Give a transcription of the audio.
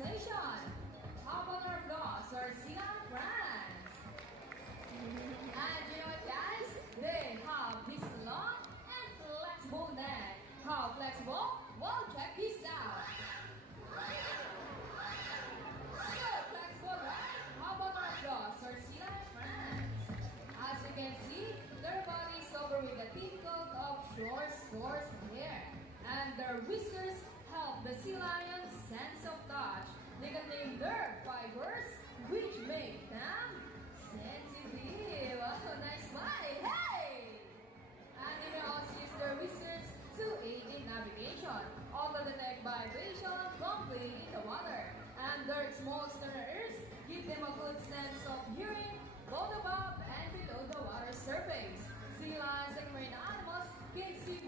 translation. Popular dogs are sea lion friends. And you know what, guys? They have this long and flexible neck. How flexible? Well, check this out. So flexible, right? How about our dogs or sea lion friends? As you can see, their body is covered with a thick coat of short, coarse hair. And their whiskers help the sea lion's sense of touch. They contain nerve fibers, which make them sensitive. Oh, nice bite. Hey! And they can also use their whiskers to aid in navigation, auto detect vibration from playing in the water, and their small sternal ears give them a good sense of hearing both above and below the water surface. Sea lions and marine animals can see